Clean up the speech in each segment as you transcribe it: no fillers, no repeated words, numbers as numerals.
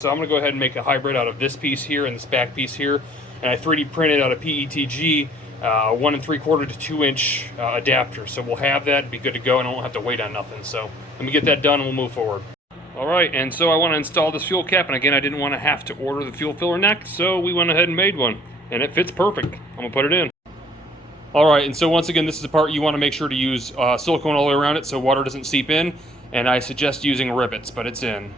So I'm going to go ahead and make a hybrid out of this piece here and this back piece here, and I 3D printed out of PETG 1 3/4 to 2 inch adapter. So we'll have that, be good to go, and I won't have to wait on nothing. So let me get that done and we'll move forward. Alright, and so I want to install this fuel cap, and again I didn't want to have to order the fuel filler neck, so we went ahead and made one, and it fits perfect. I'm going to put it in. Alright, and so once again, this is the part you want to make sure to use silicone all the way around it so water doesn't seep in, and I suggest using rivets, but it's in.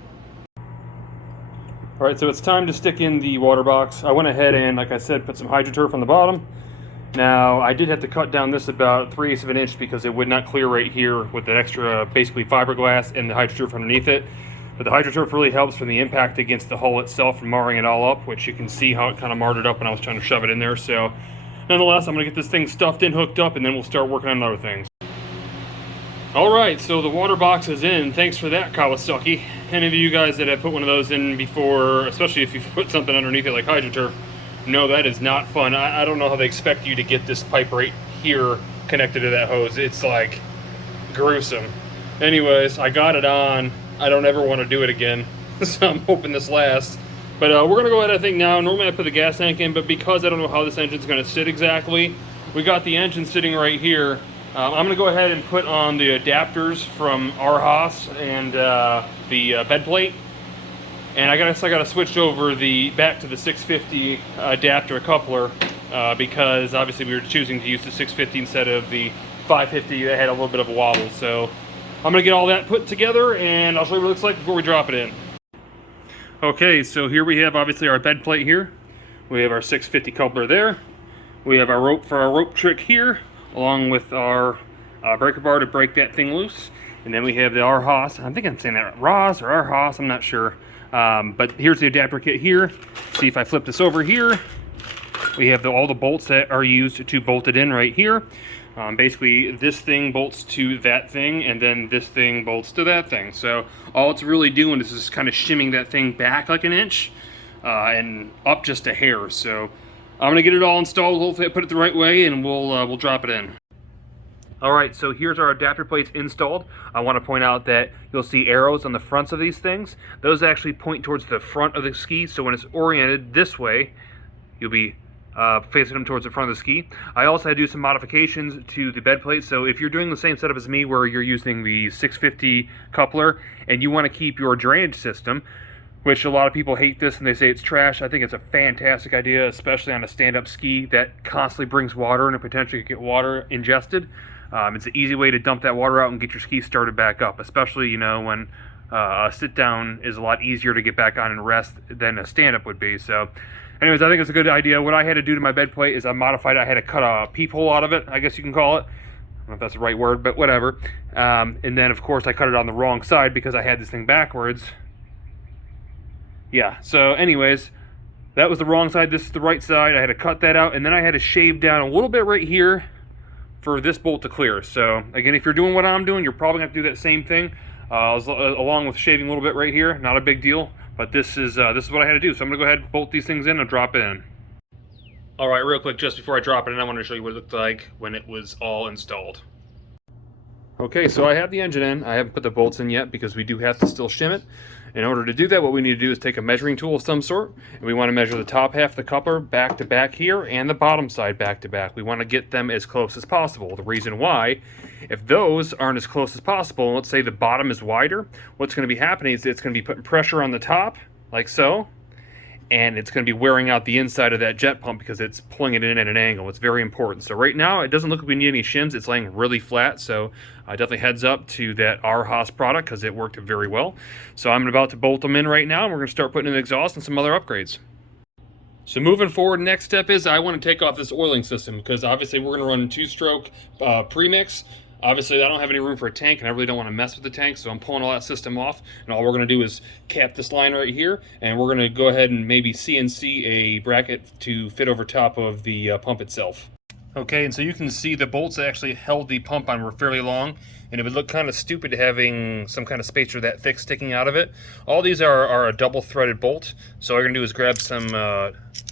Alright, so it's time to stick in the water box. I went ahead and, like I said, put some HydroTurf on the bottom. Now, I did have to cut down this about 3/8 of an inch because it would not clear right here with the extra, basically, fiberglass and the HydroTurf underneath it. But the HydroTurf really helps from the impact against the hull itself from marring it all up, which you can see how it kind of marred it up when I was trying to shove it in there. So, nonetheless, I'm going to get this thing stuffed in, hooked up, and then we'll start working on other things. Alright, so the water box is in. Thanks for that, Kawasaki. Any of you guys that have put one of those in before, especially if you've put something underneath it like HydroTurf, no, that is not fun. I don't know how they expect you to get this pipe right here connected to that hose. It's like gruesome. Anyways, I got it on. I don't ever want to do it again, so I'm hoping this lasts. But we're going to go ahead, I think, now. Normally I put the gas tank in, but because I don't know how this engine's going to sit exactly, we got the engine sitting right here. I'm going to go ahead and put on the adapters from our Haas and the bed plate. And I got to switch over back to the 650 adapter coupler because obviously we were choosing to use the 650 instead of the 550 that had a little bit of a wobble. So I'm going to get all that put together and I'll show you what it looks like before we drop it in. Okay, so here we have obviously our bed plate here. We have our 650 coupler there. We have our rope for our rope trick here, along with our breaker bar to break that thing loose. And then we have the our Haas. I think I'm saying that Ross or our Haas, I'm not sure. But here's the adapter kit here. See if I flip this over here. We have all the bolts that are used to bolt it in right here. Basically, this thing bolts to that thing, and then this thing bolts to that thing. So all it's really doing is just kind of shimming that thing back like an inch and up just a hair. So I'm gonna get it all installed. Hopefully, I put it the right way, and we'll drop it in. Alright, so here's our adapter plates installed. I want to point out that you'll see arrows on the fronts of these things. Those actually point towards the front of the ski, so when it's oriented this way, you'll be facing them towards the front of the ski. I also had to do some modifications to the bed plate, so if you're doing the same setup as me where you're using the 650 coupler and you want to keep your drainage system, which a lot of people hate this and they say it's trash, I think it's a fantastic idea, especially on a stand-up ski that constantly brings water and potentially could get water ingested. It's an easy way to dump that water out and get your ski started back up, especially, you know, when a sit-down is a lot easier to get back on and rest than a stand-up would be. So, anyways, I think it's a good idea. What I had to do to my bed plate is I modified it. I had to cut a peephole out of it, I guess you can call it. I don't know if that's the right word, but whatever. And then, of course, I cut it on the wrong side because I had this thing backwards. Yeah, so anyways, that was the wrong side. This is the right side. I had to cut that out, and then I had to shave down a little bit right here for this bolt to clear. So again, if you're doing what I'm doing, you're probably going to have to do that same thing along with shaving a little bit right here. Not a big deal, but this is what I had to do. So I'm going to go ahead and bolt these things in and drop it in. All right, real quick, just before I drop it in, I want to show you what it looked like when it was all installed. Okay, so I have the engine in. I haven't put the bolts in yet because we do have to still shim it. In order to do that, what we need to do is take a measuring tool of some sort, and we want to measure the top half of the coupler back to back here and the bottom side back to back. We want to get them as close as possible. The reason why, if those aren't as close as possible, let's say the bottom is wider, what's going to be happening is it's going to be putting pressure on the top, like so, and it's going to be wearing out the inside of that jet pump because it's pulling it in at an angle. It's very important. So right now, it doesn't look like we need any shims. It's laying really flat, so definitely heads up to that our Haas product because it worked very well. So I'm about to bolt them in right now, and we're going to start putting in the exhaust and some other upgrades. So moving forward, next step is I want to take off this oiling system because obviously we're going to run a two-stroke premix. Obviously, I don't have any room for a tank, and I really don't want to mess with the tank, so I'm pulling all that system off, and all we're going to do is cap this line right here, and we're going to go ahead and maybe CNC a bracket to fit over top of the pump itself. Okay, and so you can see the bolts that actually held the pump on were fairly long, and it would look kind of stupid having some kind of spacer that thick sticking out of it. All these are a double-threaded bolt, so all you're going to do is grab some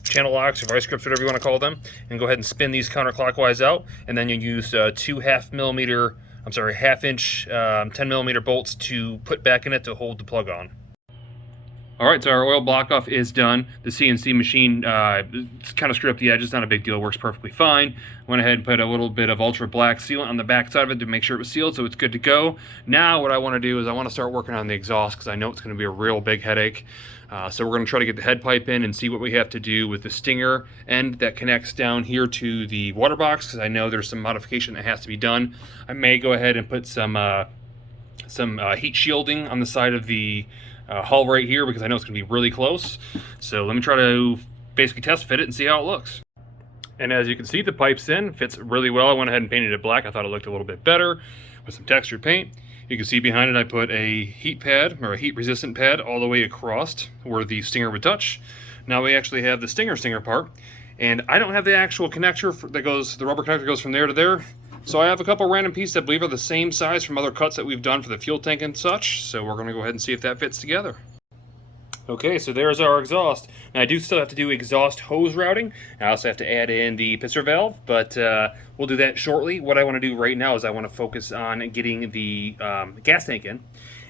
channel locks or vice grips, whatever you want to call them, and go ahead and spin these counterclockwise out, and then you use two half inch 10 millimeter bolts to put back in it to hold the plug on. All right, so our oil block off is done. The CNC machine kind of screwed up the edges, not a big deal, works perfectly fine. Went ahead and put a little bit of ultra black sealant on the back side of it to make sure it was sealed, so it's good to go. Now what I want to do is I want to start working on the exhaust because I know it's going to be a real big headache. So we're going to try to get the head pipe in and see what we have to do with the stinger end that connects down here to the water box, because I know there's some modification that has to be done. I may go ahead and put some heat shielding on the side of the hull right here, because I know it's going to be really close. So let me try to basically test fit it and see how it looks. And as you can see, the pipe's in, fits really well. I went ahead and painted it black. I thought it looked a little bit better with some textured paint. You can see behind it I put a heat pad, or a heat resistant pad, all the way across where the stinger would touch. Now we actually have the stinger part, and I don't have the actual connector that goes, the rubber connector goes from there to there. So I have a couple random pieces I believe are the same size from other cuts that we've done for the fuel tank and such. So we're going to go ahead and see if that fits together. Okay, so there's our exhaust. Now I do still have to do exhaust hose routing. I also have to add in the piston valve, but we'll do that shortly. What I want to do right now is I want to focus on getting the gas tank in.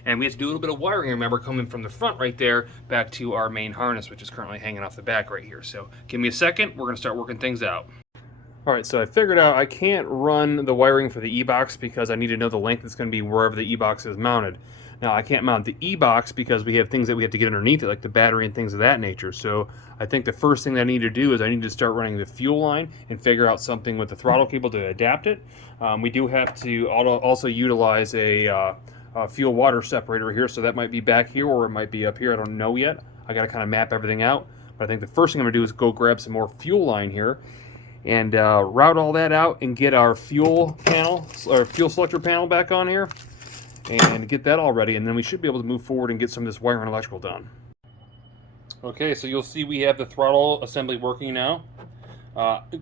And we have to do a little bit of wiring, remember, coming from the front right there back to our main harness, which is currently hanging off the back right here. So give me a second, we're going to start working things out. Alright, so I figured out I can't run the wiring for the E-box because I need to know the length it's going to be wherever the E-box is mounted. Now, I can't mount the E-box because we have things that we have to get underneath it, like the battery and things of that nature. So I think the first thing that I need to do is I need to start running the fuel line and figure out something with the throttle cable to adapt it. We do have to also utilize a fuel water separator here, so that might be back here or it might be up here. I don't know yet. I got to kind of map everything out. But I think the first thing I'm going to do is go grab some more fuel line here and route all that out and get our fuel panel, or fuel selector panel back on here and get that all ready, and then we should be able to move forward and get some of this wiring and electrical done. Okay, so you'll see we have the throttle assembly working now.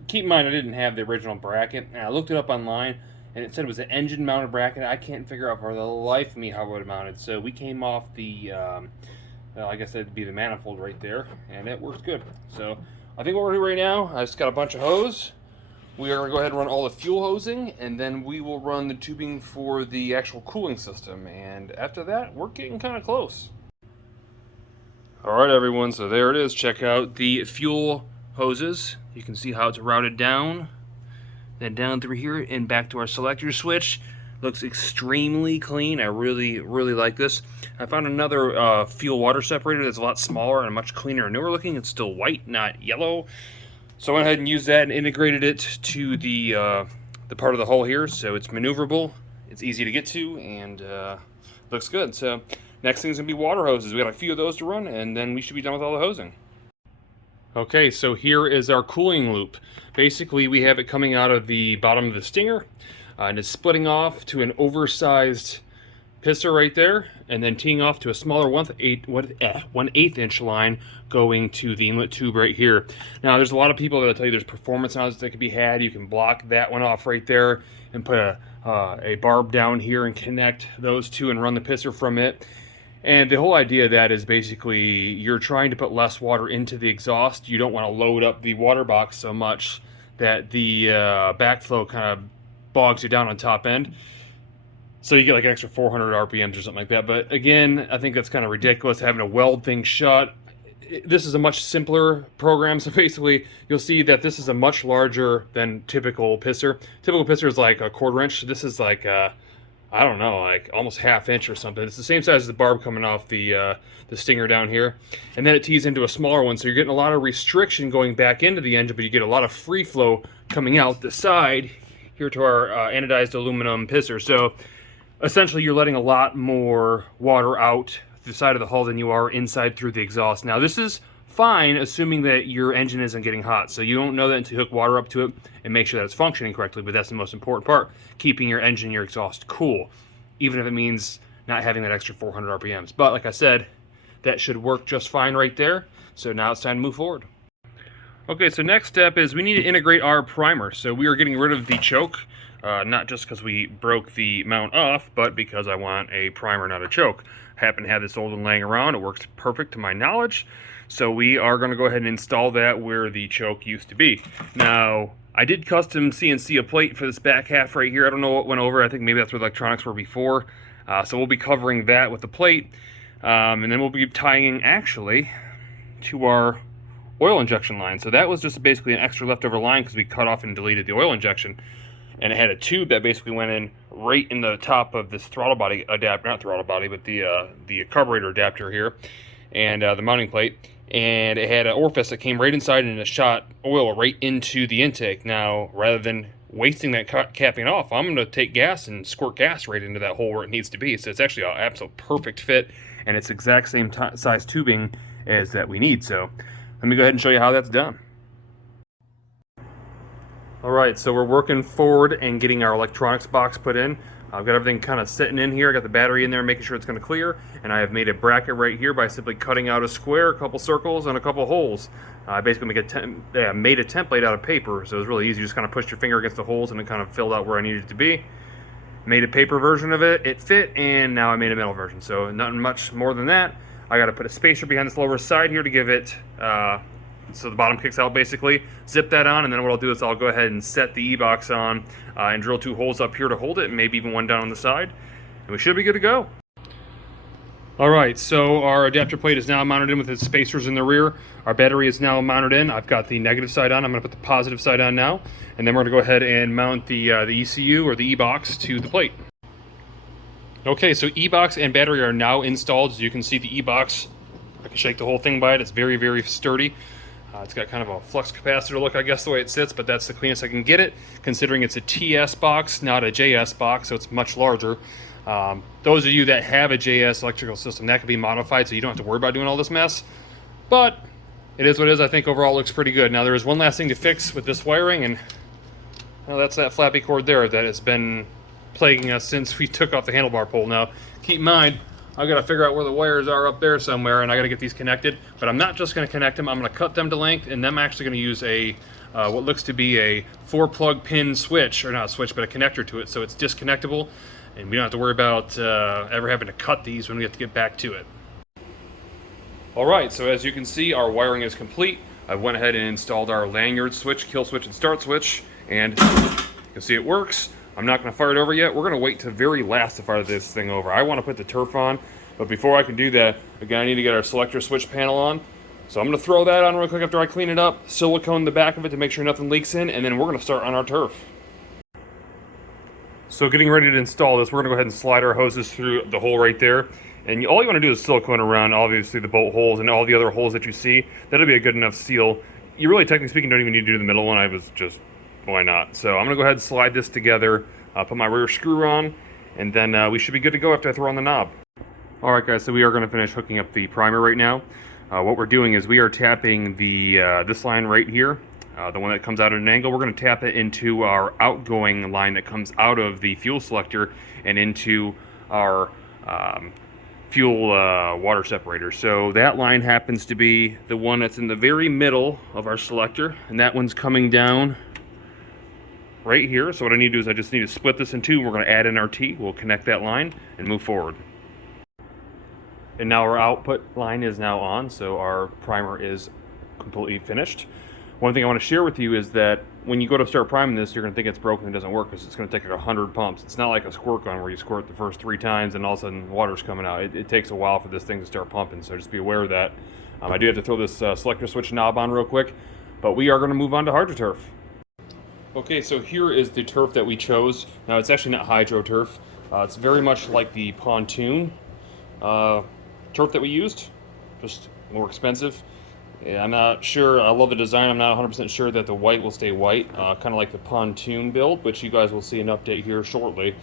Keep in mind I didn't have the original bracket, and I looked it up online and it said it was an engine mounted bracket. I can't figure out for the life of me how it would have mounted, so we came off the well, I guess that'd be the manifold right there, and it works good. So I think what we're doing right now, I just got a bunch of hose. We are going to go ahead and run all the fuel hosing, and then we will run the tubing for the actual cooling system. And after that, we're getting kind of close. Alright everyone, so there it is. Check out the fuel hoses. You can see how it's routed down, then down through here and back to our selector switch. Looks extremely clean. I really like this. I found another fuel water separator that's a lot smaller and much cleaner and newer looking. It's still white, not yellow. So I went ahead and used that and integrated it to the part of the hull here, so it's maneuverable, it's easy to get to, and looks good. So next thing is going to be water hoses. We got a few of those to run, and then we should be done with all the hosing. Okay, so here is our cooling loop. Basically, we have it coming out of the bottom of the stinger, and it's splitting off to an oversized piston right there, and then teeing off to a smaller 1/8 inch line going to the inlet tube right here. Now, there's a lot of people that'll tell you there's performance nozzles that can be had. You can block that one off right there and put a barb down here and connect those two and run the piston from it. And the whole idea of that is basically you're trying to put less water into the exhaust. You don't want to load up the water box so much that the backflow kind of bogs you down on top end. So you get like an extra 400 RPMs or something like that. But again, I think that's kind of ridiculous, having to weld things shut. This is a much simpler program. So basically, you'll see that this is a much larger than typical piston. Typical piston is like a 1/4 inch. This is like, I don't know, like almost 1/2 inch or something. It's the same size as the barb coming off the stinger down here. And then it tees into a smaller one. So you're getting a lot of restriction going back into the engine, but you get a lot of free flow coming out the side here to our anodized aluminum piston. So essentially, you're letting a lot more water out the side of the hull than you are inside through the exhaust. Now, this is fine, assuming that your engine isn't getting hot. So you don't know that until you hook water up to it and make sure that it's functioning correctly, but that's the most important part, keeping your engine, your exhaust cool, even if it means not having that extra 400 RPMs. But like I said, that should work just fine right there. So now it's time to move forward. Okay, so next step is we need to integrate our primer. So we are getting rid of the choke. Not just because we broke the mount off, but because I want a primer, not a choke. I happen to have this old one laying around. It works perfect to my knowledge. So we are going to go ahead and install that where the choke used to be. Now, I did custom CNC a plate for this back half right here. I don't know what went over. I think maybe that's where the electronics were before. So we'll be covering that with the plate. And then we'll be tying actually to our oil injection line. So that was just basically an extra leftover line because we cut off and deleted the oil injection. And it had a tube that basically went in right in the top of this throttle body adapter, not throttle body, but the carburetor adapter here, and the mounting plate. And it had an orifice that came right inside and it shot oil right into the intake. Now, rather than wasting that capping off, I'm going to take gas and squirt gas right into that hole where it needs to be. So it's actually an absolute perfect fit, and it's exact same size tubing as that we need. So let me go ahead and show you how that's done. Alright, so we're working forward and getting our electronics box put in. I've got everything kind of sitting in here. I got the battery in there, making sure it's going to clear, and I have made a bracket right here by simply cutting out a square, a couple circles, and a couple holes. I basically made a template out of paper, so it was really easy. You just kind of pushed your finger against the holes and it kind of filled out where I needed it to be. Made a paper version of it, it fit, and now I made a metal version. So nothing much more than that. I got to put a spacer behind this lower side here to give it so the bottom kicks out basically. Zip that on, and then what I'll do is I'll go ahead and set the E-box on and drill 2 holes up here to hold it, and maybe even one down on the side, and we should be good to go. Alright, so our adapter plate is now mounted in with its spacers in the rear. Our battery is now mounted in. I've got the negative side on. I'm going to put the positive side on now, and then we're going to go ahead and mount the ECU or the E-box to the plate. Okay, so E-box and battery are now installed. As you can see, the E-box, I can shake the whole thing by it. It's very, very sturdy. It's got kind of a flux capacitor look, I guess, the way it sits, but that's the cleanest I can get it, considering it's a TS box, not a JS box, so it's much larger. Those of you that have a JS electrical system, that can be modified, so you don't have to worry about doing all this mess. But it is what it is. I think overall it looks pretty good. Now, there is one last thing to fix with this wiring, and well, that's that flappy cord there that has been plaguing us since we took off the handlebar pole. Now, keep in mind, I've got to figure out where the wires are up there somewhere, and I got to get these connected. But I'm not just going to connect them. I'm going to cut them to length, and I'm actually going to use a what looks to be a 4-plug pin switch, or not a switch, but a connector to it, so it's disconnectable, and we don't have to worry about ever having to cut these when we have to get back to it. All right, so as you can see, our wiring is complete. I went ahead and installed our lanyard switch, kill switch, and start switch, and you can see it works. I'm not going to fire it over yet. We're going to wait to very last to fire this thing over. I want to put the turf on, but before I can do that, again, I need to get our selector switch panel on. So I'm going to throw that on real quick after I clean it up, silicone the back of it to make sure nothing leaks in, and then we're going to start on our turf. So getting ready to install this, we're going to go ahead and slide our hoses through the hole right there. And all you want to do is silicone around, obviously, the bolt holes and all the other holes that you see. That'll be a good enough seal. You really, technically speaking, don't even need to do the middle one. I was just... why not? So I'm going to go ahead and slide this together, put my rear screw on, and then we should be good to go after I throw on the knob. Alright guys, so we are going to finish hooking up the primer right now. What we're doing is we are tapping the this line right here, the one that comes out at an angle. We're going to tap it into our outgoing line that comes out of the fuel selector and into our fuel water separator. So that line happens to be the one that's in the very middle of our selector, and that one's coming down right here. So what I need to do is I just need to split this in two, and we're going to add in our T. We'll connect that line and move forward. And now our output line is now on, so our primer is completely finished. One thing I want to share with you is that when you go to start priming this, you're going to think it's broken and doesn't work because it's going to take like 100 pumps. It's not like a squirt gun where you squirt the first 3 times and all of a sudden water's coming out. It takes a while for this thing to start pumping, so just be aware of that. I do have to throw this selector switch knob on real quick, but we are going to move on to HydroTurf. Okay, so here is the turf that we chose. Now it's actually not HydroTurf. It's very much like the pontoon turf that we used, just more expensive. Yeah, I'm not sure. I love the design. I'm not 100% sure that the white will stay white, kind of like the pontoon build, which you guys will see an update here shortly.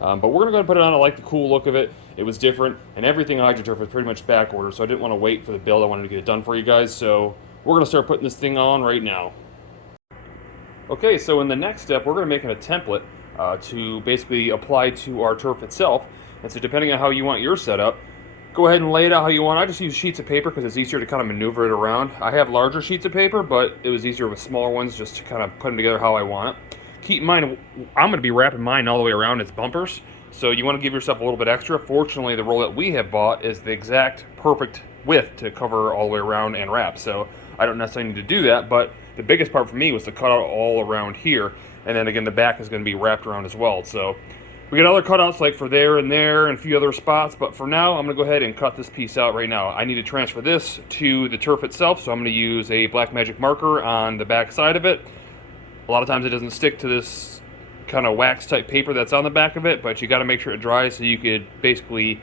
But we're going to go ahead and put it on. I like the cool look of it. It was different, and everything HydroTurf was pretty much back ordered, so I didn't want to wait for the build. I wanted to get it done for you guys, so we're going to start putting this thing on right now. Okay, so in the next step, we're going to make a template to basically apply to our turf itself. And so depending on how you want your setup, go ahead and lay it out how you want. I just use sheets of paper because it's easier to kind of maneuver it around. I have larger sheets of paper, but it was easier with smaller ones just to kind of put them together how I want it. Keep in mind, I'm going to be wrapping mine all the way around its bumpers, so you want to give yourself a little bit extra. Fortunately, the roll that we have bought is the exact perfect width to cover all the way around and wrap, so I don't necessarily need to do that, but the biggest part for me was to cut out all around here, and then again the back is going to be wrapped around as well. So We got other cutouts like for there and there and a few other spots, but for now, I'm gonna go ahead and cut this piece out right now. I need to transfer this to the turf itself, so I'm gonna use a black magic marker on the back side of it. A lot of times it doesn't stick to this kind of wax type paper that's on the back of it, but you gotta make sure it dries so you could basically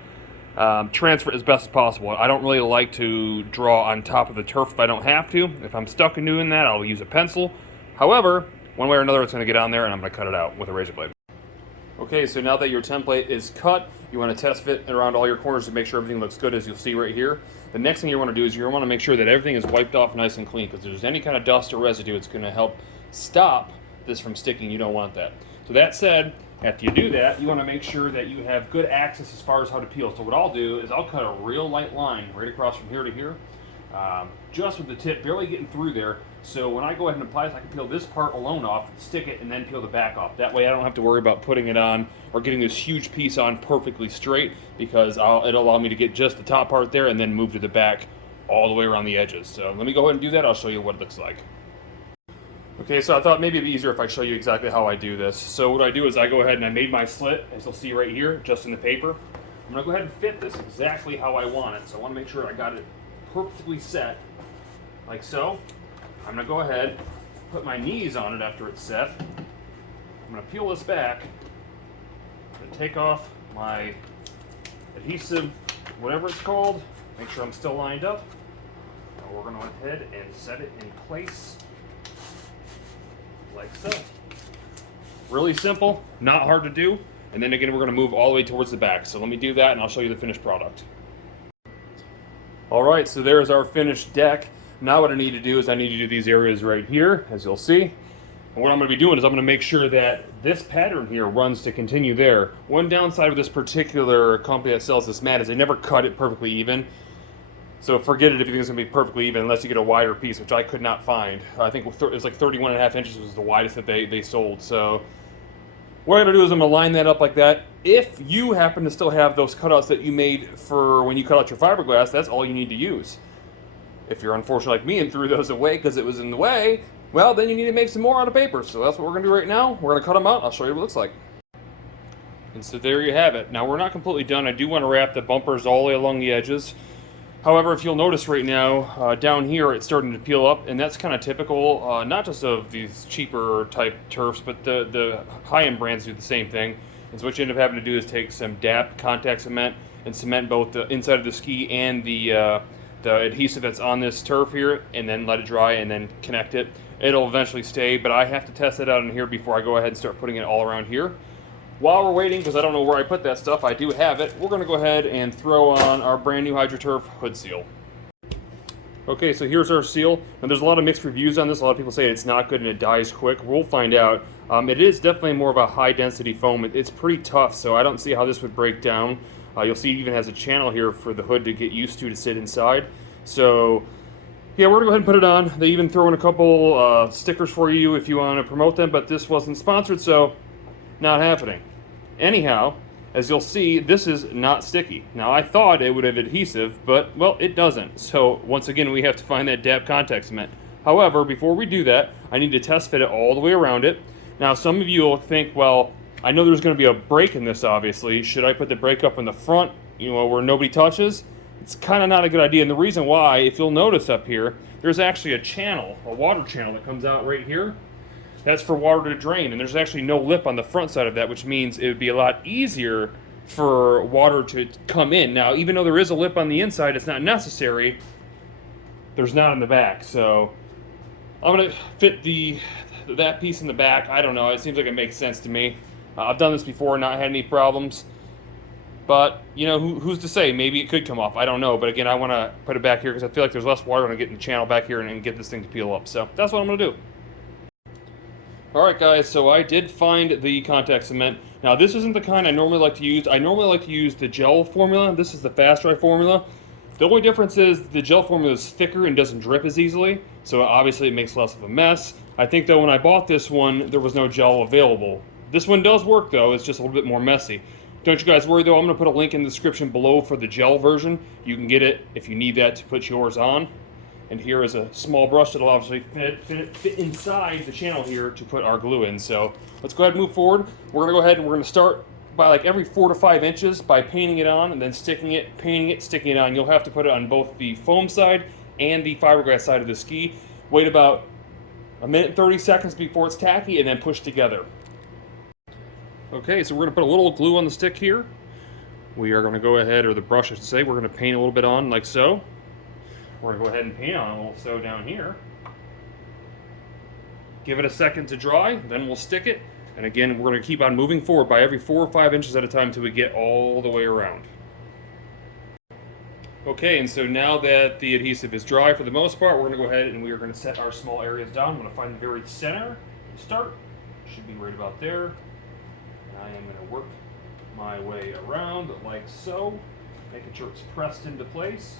transfer it as best as possible. I don't really like to draw on top of the turf if I don't have to. If I'm stuck in doing that, I'll use a pencil. However, one way or another, it's gonna get on there and I'm gonna cut it out with a razor blade. Okay, so now that your template is cut, you want to test fit around all your corners to make sure everything looks good, as you'll see right here. The next thing you want to do is you want to make sure that everything is wiped off nice and clean, because if there's any kind of dust or residue, it's going to help stop this from sticking. You don't want that. So that said, after you do that, you want to make sure that you have good access as far as how to peel. So what I'll do is I'll cut a real light line right across from here to here, just with the tip barely getting through there. So when I go ahead and apply this, I can peel this part alone off, stick it, and then peel the back off. That way I don't have to worry about putting it on or getting this huge piece on perfectly straight, because it'll allow me to get just the top part there and then move to the back all the way around the edges. So let me go ahead and do that. I'll show you what it looks like. Okay, so I thought maybe it'd be easier if I show you exactly how I do this. So what I do is I go ahead and I made my slit, as you'll see right here, just in the paper. I'm gonna go ahead and fit this exactly how I want it. So I wanna make sure I got it perfectly set, like so. I'm gonna go ahead, put my knees on it after it's set. I'm gonna peel this back, and take off my adhesive, whatever it's called, make sure I'm still lined up. Now we're gonna go ahead and set it in place, like so. Really simple, not hard to do. And then again, we're gonna move all the way towards the back. So let me do that and I'll show you the finished product. All right, so there's our finished deck. Now what I need to do is I need to do these areas right here, as you'll see. And what I'm going to be doing is I'm going to make sure that this pattern here runs to continue there. One downside of this particular company that sells this mat is they never cut it perfectly even. So forget it if you think it's going to be perfectly even unless you get a wider piece, which I could not find. I think it was like 31.5 inches was the widest that they sold. So what I'm going to do is I'm going to line that up like that. If you happen to still have those cutouts that you made for when you cut out your fiberglass, that's all you need to use. If you're unfortunate like me and threw those away because it was in the way, well, then you need to make some more out of paper. So that's what we're going to do right now. We're going to cut them out. I'll show you what it looks like. And so there you have it. Now, we're not completely done. I do want to wrap the bumpers all the way along the edges. However, if you'll notice right now, down here, it's starting to peel up. And that's kind of typical, not just of these cheaper type turfs, but the high-end brands do the same thing. And so what you end up having to do is take some DAP contact cement and cement both the inside of the ski and the adhesive that's on this turf here, and then let it dry and then connect it. It'll eventually stay, but I have to test it out in here before I go ahead and start putting it all around here. While we're waiting, because I don't know where I put that stuff, I do have it, we're gonna go ahead and throw on our brand new HydroTurf hood seal. Okay, so here's our seal. Now there's a lot of mixed reviews on this. A lot of people say it's not good and it dies quick. We'll find out. It is definitely more of a high density foam. It's pretty tough, so I don't see how this would break down. You'll see it even has a channel here for the hood to get used to sit inside. So, yeah, we're going to go ahead and put it on. They even throw in a couple stickers for you if you want to promote them, but this wasn't sponsored, so not happening. Anyhow, as you'll see, this is not sticky. Now, I thought it would have adhesive, but, well, it doesn't. So, once again, we have to find that DAP contact cement. However, before we do that, I need to test fit it all the way around it. Now, some of you will think, well, I know there's going to be a break in this, obviously. Should I put the break up in the front, where nobody touches? It's kind of not a good idea. And the reason why, if you'll notice up here, there's actually a channel, a water channel that comes out right here. That's for water to drain. And there's actually no lip on the front side of that, which means it would be a lot easier for water to come in. Now, even though there is a lip on the inside, it's not necessary. There's not in the back. So I'm going to fit that piece in the back. I don't know. It seems like it makes sense to me. I've done this before and not had any problems. But, who's to say? Maybe it could come off. I don't know. But again, I want to put it back here because I feel like there's less water going to get in the channel back here and get this thing to peel up. So that's what I'm going to do. Alright guys, so I did find the contact cement. Now this isn't the kind I normally like to use. I normally like to use the gel formula. This is the fast dry formula. The only difference is the gel formula is thicker and doesn't drip as easily. So obviously it makes less of a mess. I think though when I bought this one, there was no gel available. This one does work though, it's just a little bit more messy. Don't you guys worry though, I'm going to put a link in the description below for the gel version. You can get it if you need that to put yours on. And here is a small brush that'll obviously fit inside the channel here to put our glue in. So let's go ahead and move forward. We're going to go ahead and we're going to start by like every 4 to 5 inches by painting it on and then sticking it, painting it, sticking it on. You'll have to put it on both the foam side and the fiberglass side of the ski. Wait about a minute and 30 seconds before it's tacky and then push together. Okay, so we're going to put a little glue on the stick here. We are going to go ahead, or the brush I should say, we're going to paint a little bit on like so. We're going to go ahead and paint on a little so down here. Give it a second to dry, then we'll stick it. And again, we're going to keep on moving forward by every 4 or 5 inches at a time until we get all the way around. Okay, and so now that the adhesive is dry for the most part, we're going to go ahead and we are going to set our small areas down. I'm going to find the very center to start. Should be right about there. And I am going to work my way around like so, making sure it's pressed into place.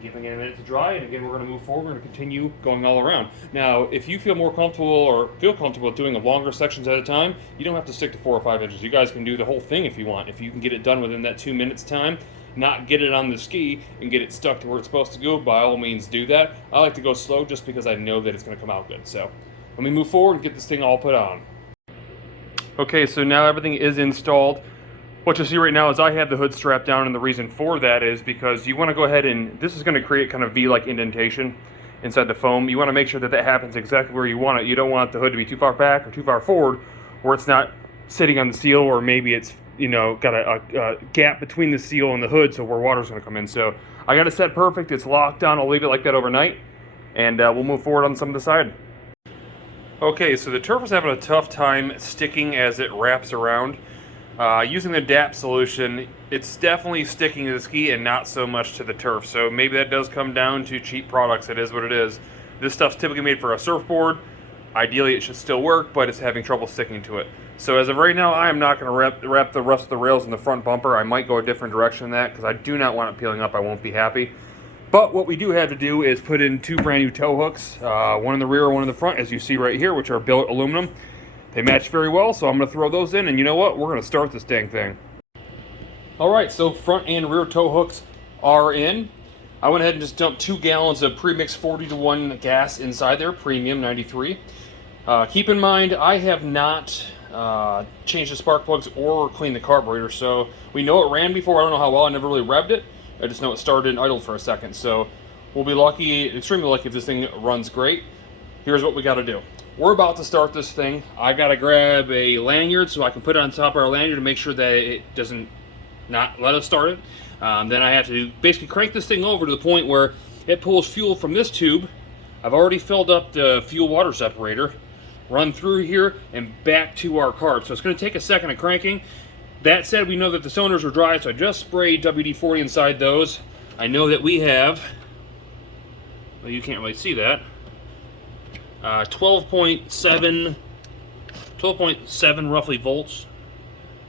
Giving it a minute to dry, and again, we're going to move forward. We're going to continue going all around. Now, if you feel more comfortable or feel comfortable doing longer sections at a time, you don't have to stick to 4 or 5 inches. You guys can do the whole thing if you want. If you can get it done within that 2 minutes time, not get it on the ski and get it stuck to where it's supposed to go, by all means do that. I like to go slow just because I know that it's going to come out good. So let me move forward and get this thing all put on. Okay, so now everything is installed. What you'll see right now is I have the hood strapped down, and the reason for that is because you want to go ahead and this is going to create kind of V-like indentation inside the foam. You want to make sure that that happens exactly where you want it. You don't want the hood to be too far back or too far forward where it's not sitting on the seal, or maybe it's, you know, got a gap between the seal and the hood, so where water's going to come in. So I got it set perfect. It's locked down. I'll leave it like that overnight, and we'll move forward on some of the side. Okay, so the turf is having a tough time sticking as it wraps around. Using the DAP solution, it's definitely sticking to the ski and not so much to the turf. So maybe that does come down to cheap products. It is what it is. This stuff's typically made for a surfboard. Ideally, it should still work, but it's having trouble sticking to it. So as of right now, I am not going to wrap the rest of the rails in the front bumper. I might go a different direction than that because I do not want it peeling up. I won't be happy. But what we do have to do is put in 2 brand new tow hooks, one in the rear, one in the front, as you see right here, which are billet aluminum. They match very well, so I'm going to throw those in, and you know what? We're going to start this dang thing. Alright, so front and rear tow hooks are in. I went ahead and just dumped 2 gallons of pre-mixed 40-to-1 gas inside there, premium 93. Keep in mind, I have not changed the spark plugs or cleaned the carburetor, so we know it ran before. I don't know how well. I never really revved it. I just know it started and idled for a second, so we'll be lucky, extremely lucky if this thing runs great. Here's what we got to do. We're about to start this thing. I gotta grab a lanyard so I can put it on top of our lanyard to make sure that it doesn't not let us start it. Then I have to basically crank this thing over to the point where it pulls fuel from this tube. I've already filled up the fuel water separator, run through here and back to our carb. So it's gonna take a second of cranking. That said, we know that the cylinders are dry, so I just sprayed WD-40 inside those. I know that we have, well, you can't really see that, 12.7 roughly volts.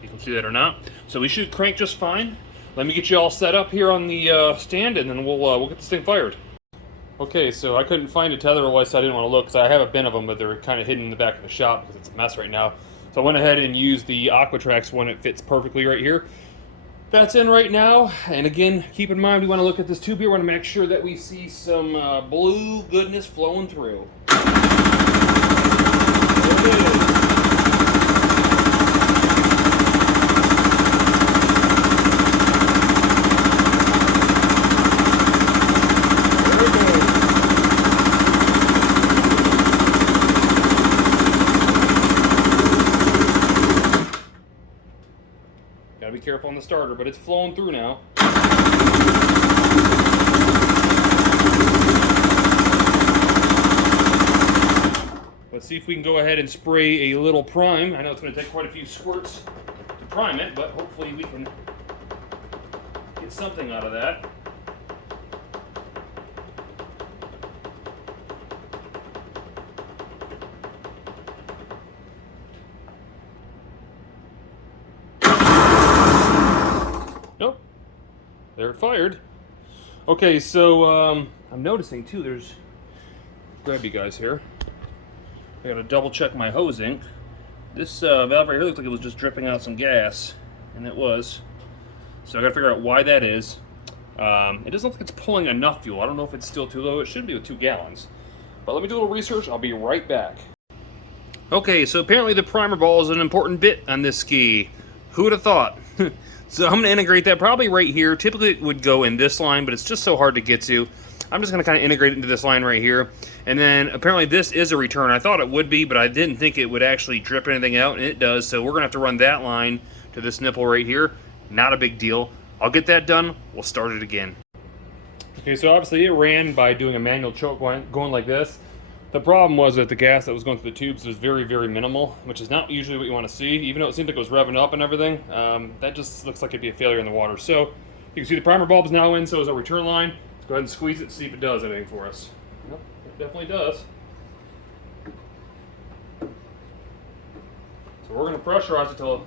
You can see that or not. So we should crank just fine. Let me get you all set up here on the stand, and then we'll get this thing fired. Okay, so I couldn't find a tether, otherwise I didn't want to look, because I have a bin of them, but they're kind of hidden in the back of the shop because it's a mess right now. So I went ahead and used the Aquatrax one. It fits perfectly right here. That's in right now, and again, keep in mind we want to look at this tube here. We want to make sure that we see some blue goodness flowing through. There it is. Gotta be careful on the starter, but it's flowing through now. Let's see if we can go ahead and spray a little prime. I know it's going to take quite a few squirts to prime it, but hopefully we can get something out of that. Nope. There it fired. Okay, so I'm noticing too, there's, grab you guys here. I gotta double check my hosing. This valve right here looked like it was just dripping out some gas, and it was. So I gotta figure out why that is. It doesn't look like it's pulling enough fuel. I don't know if it's still too low. It should be with 2 gallons. But let me do a little research. I'll be right back. Okay, so apparently the primer ball is an important bit on this ski. Who would have thought? So I'm going to integrate that probably right here. Typically it would go in this line, but it's just so hard to get to. I'm just going to kind of integrate it into this line right here. And then apparently this is a return. I thought it would be, but I didn't think it would actually drip anything out, and it does. So we're going to have to run that line to this nipple right here. Not a big deal. I'll get that done. We'll start it again. Okay, so obviously it ran by doing a manual choke going like this. The problem was that the gas that was going through the tubes was very, very minimal, which is not usually what you want to see. Even though it seemed like it was revving up and everything, that just looks like it'd be a failure in the water. So you can see the primer bulb is now in, so is our return line. Let's go ahead and squeeze it and see if it does anything for us. Yep, it definitely does. So we're going to pressurize it till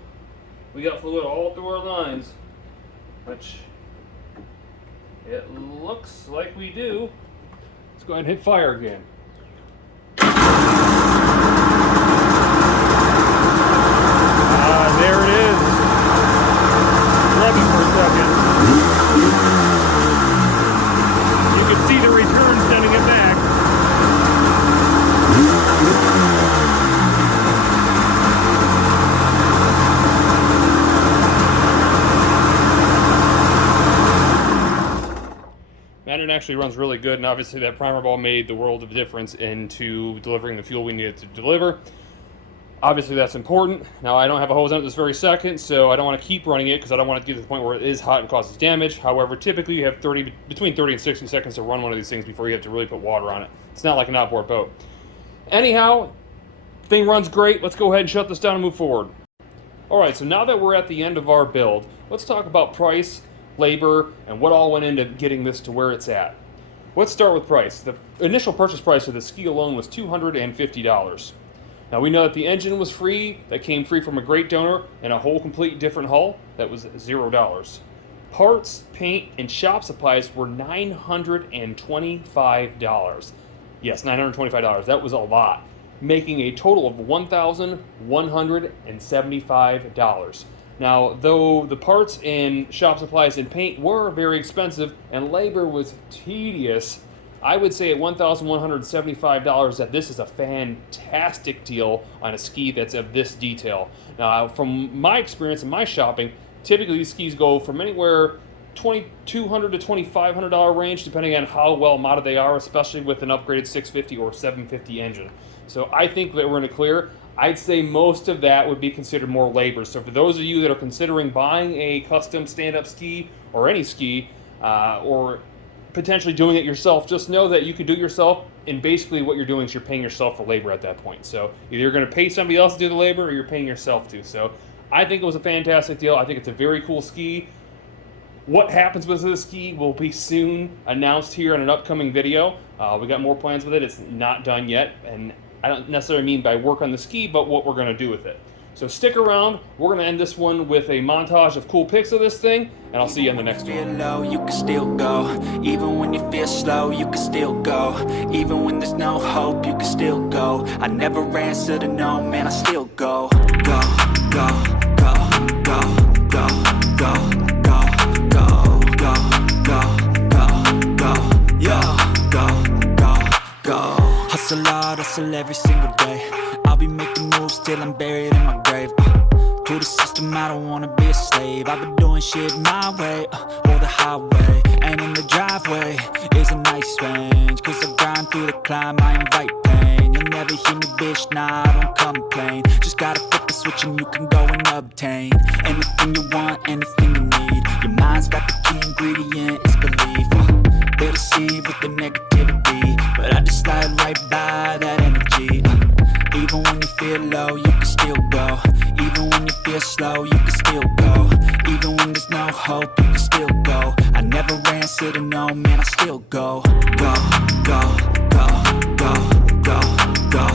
we got fluid all through our lines, which it looks like we do. Let's go ahead and hit fire again. There it is. Revving for a second. You can see the return sending it back. And it actually runs really good, and obviously that primer ball made the world of difference into delivering the fuel we needed to deliver. Obviously that's important. Now I don't have a hose on it this very second, so I don't want to keep running it because I don't want it to get to the point where it is hot and causes damage. However, typically you have between 30 and 60 seconds to run one of these things before you have to really put water on it. It's not like an outboard boat. Anyhow, thing runs great. Let's go ahead and shut this down and move forward. Alright, so now that we're at the end of our build, let's talk about price, labor, and what all went into getting this to where it's at. Let's start with price. The initial purchase price of the ski alone was $250. Now we know that the engine was free, that came free from a great donor, and a whole complete different hull, that was $0. Parts, paint, and shop supplies were $925. Yes, $925, that was a lot, making a total of $1,175. Now, though the parts and shop supplies and paint were very expensive and labor was tedious, I would say at $1,175 that this is a fantastic deal on a ski that's of this detail. Now, from my experience in my shopping, typically these skis go from anywhere $2,200 to $2,500 range, depending on how well modded they are, especially with an upgraded 650 or 750 engine. So I think that we're in a clear. I'd say most of that would be considered more labor. So for those of you that are considering buying a custom stand-up ski or any ski, or potentially doing it yourself, just know that you can do it yourself, and basically what you're doing is you're paying yourself for labor at that point. So either you're going to pay somebody else to do the labor or you're paying yourself to. So I think it was a fantastic deal. I think it's a very cool ski. What happens with this ski will be soon announced here in an upcoming video. We got more plans with it. It's not done yet, and I don't necessarily mean by work on the ski, but what we're going to do with it. So stick around. We're going to end this one with a montage of cool pics of this thing, and I'll see you in the next one. Even when you feel low, you can still go. Even when you feel slow, you can still go. Even when there's no hope, you can still go. I never answer to no, man, I still go. Go, go, go, go, go, go, go, go, go, go, go, go, yo, go, go, go. Hustle hard, hustle every single day. I'll be making moves till I'm buried in my grave. To the system, I don't wanna be a slave. I've been doing shit my way, or the highway. And in the driveway is a nice range. Cause I grind through the climb, I invite pain. You'll never hear me, bitch, nah, I don't complain. Just gotta flip the switch and you can go and obtain anything you want, anything you need. Your mind's got the key ingredient, it's belief. They deceive with the negativity, but I just slide right by that energy. Even when you feel low, you can still go. Even when you feel slow, you can still go. Even when there's no hope, you can still go. I never answer to no, man, I still go. Go, go, go, go, go, go.